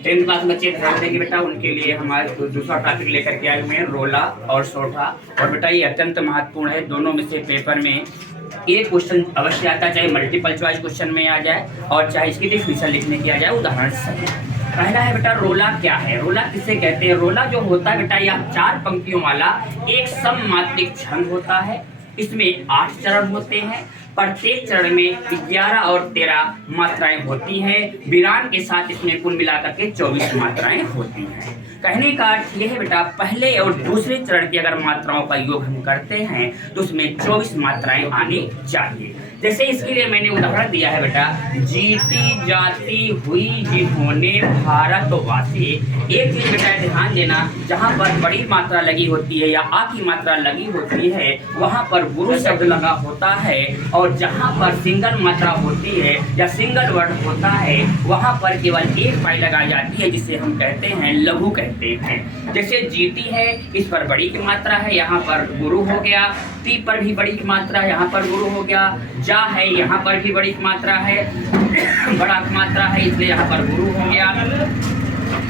10th class बच्चे ध्यान देंगे बेटा, उनके लिए हमारे दूसरा टॉपिक लेकर के आए हुए हैं रोला और सोठा। और बेटा ये अत्यंत महत्वपूर्ण है, दोनों में से पेपर में एक क्वेश्चन अवश्य आता है, चाहे मल्टीपल चॉइस क्वेश्चन में आ जाए और चाहे इसकी डिफिनेशन लिखने की आ जाए उदाहरण सहित। पहला है बेटा रोला क्या है, रोला किसे कहते हैं। रोला जो होता है बेटा यह 4 पंक्तियों वाला एक सममात्रिक छंद होता है। इसमें 8 चरण होते हैं, प्रत्येक चरण में 11 और 13 मात्राएं होती हैं। विराम के साथ इसमें कुल मिलाकर के 24 मात्राएं होती हैं। कहने का अर्थ यह है बेटा, पहले और दूसरे चरण की अगर मात्राओं का योग हम करते हैं तो उसमें 24 मात्राएं आनी चाहिए। जैसे इसके लिए मैंने उदाहरण दिया है बेटा, जीती जाती हुई जिन्होंने भारतवासी। एक चीज बेटा ध्यान देना, जहां पर बड़ी मात्रा लगी होती है या आ की मात्रा लगी होती है वहां पर गुरु शब्द लगा होता है, और जहां पर सिंगल मात्रा होती है या सिंगल वर्ड होता है वहां पर केवल एक पाई लगाई जाती है, जिसे हम कहते हैं लघु कहते हैं। जैसे जीती है, इस पर बड़ी की मात्रा है, यहाँ पर गुरु हो गया। ती पर भी बड़ी की मात्रा है, यहाँ पर गुरु हो गया। जा है, यहाँ पर भी बड़ी की मात्रा है, बड़ा की मात्रा है, इसलिए यहाँ पर गुरु हो गया।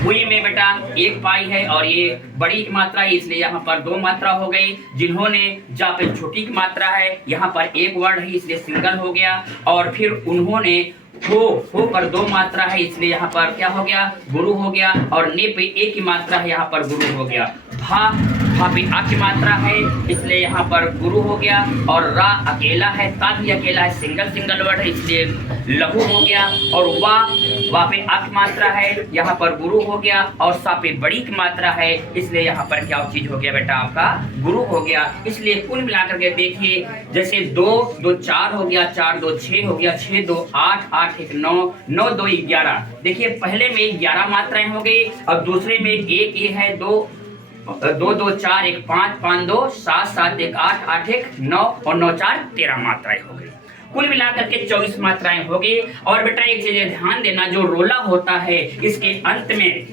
हुई में बेटा एक पाई है और ये बड़ी की मात्रा है, इसलिए यहाँ पर 2 मात्रा हो गई। जिन्होंने, जा पे छोटी की मात्रा है, यहाँ पर एक वर्ड है इसलिए सिंगल हो गया। और फिर उन्होंने, हो पर 2 मात्रा है इसलिए यहाँ पर क्या हो गया, गुरु हो गया। और ने पे एक की मात्रा है, यहाँ पर गुरु हो गया। भा पे आ की मात्रा है इसलिए यहाँ पर गुरु हो गया। और रा अकेला है, ता भी अकेला है, सिंगल वर्ड है इसलिए लघु हो गया। और वा पे आ की मात्रा है, यहाँ पर गुरु हो गया। और सा पे बड़ी की मात्रा है इसलिए यहाँ पर क्या चीज हो गया बेटा, आपका गुरु हो गया। इसलिए कुल मिलाकर के देखिए, जैसे 2 4 हो गया, 4 2 6 हो गया, 6 2 8 8 1 9 9 2 11। देखिए पहले में 11 मात्राएं हो गई और दूसरे में एक ये है 2 2 2 4 1 5 5 2 7 7 1 8 8 1 9 और 9 4 13 मात्राएं हो गई। कुल मिलाकर के 24 मात्राएं हो गई। और बेटा एक चीज ध्यान देना, जो रोला होता है इसके अंत में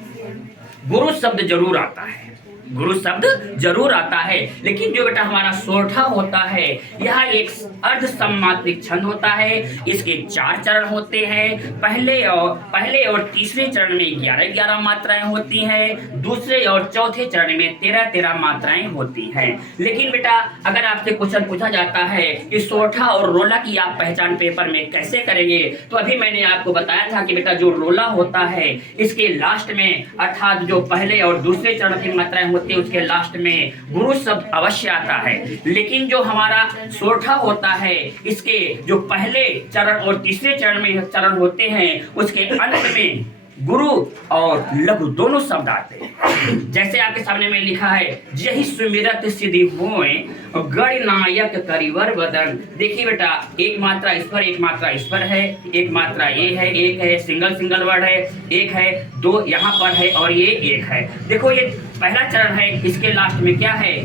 गुरु शब्द जरूर आता है, गुरु शब्द जरूर आता है। लेकिन जो बेटा हमारा सोठा होता है यह एक अर्ध सममात्रिक छंद होता है। इसके 4 चरण होते हैं। पहले और तीसरे चरण में 11 मात्राएं होती हैं। दूसरे और चौथे चरण में 13 मात्राएं होती हैं। लेकिन बेटा अगर आपसे क्वेश्चन पूछा जाता है कि सोठा और रोला की आप पहचान पेपर में कैसे करेंगे, तो अभी मैंने आपको बताया था कि बेटा जो रोला होता है इसके लास्ट में, अर्थात जो पहले और दूसरे चरण की मात्राएं होती है उसके लास्ट में गुरु शब्द अवश्य आता है। लेकिन जो हमारा सोठा होता है इसके जो पहले चरण और तीसरे चरण में चरण होते हैं उसके अंत में गुरु और लघु दोनों शब्द आते हैं। जैसे आपके सामने में लिखा है, यही सुमिरत सिद्धि होए गणनायक करिवर बदन। देखिए बेटा एक मात्रा इस पर, एक मात्रा इस पर है, एक मात्रा ये है, एक है सिंगल वर्ड है, एक है 2 यहाँ पर है और ये एक है। देखो ये पहला चरण है, इसके लास्ट में क्या है,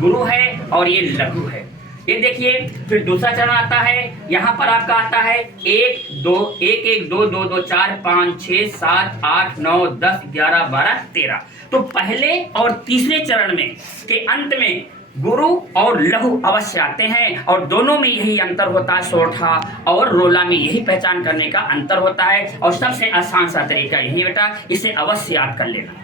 गुरु है और ये लघु है। ये देखिए फिर दूसरा चरण आता है, यहाँ पर आपका आता है 1 2 1 1 2 2 2 4 5 6 7 8 9 10 11 12 13। तो पहले और तीसरे चरण में के अंत में गुरु और लघु अवश्य आते हैं और दोनों में यही अंतर होता है। सोठा और रोला में यही पहचान करने का अंतर होता है और सबसे आसान सा तरीका यही बेटा, इसे अवश्य याद कर लेना।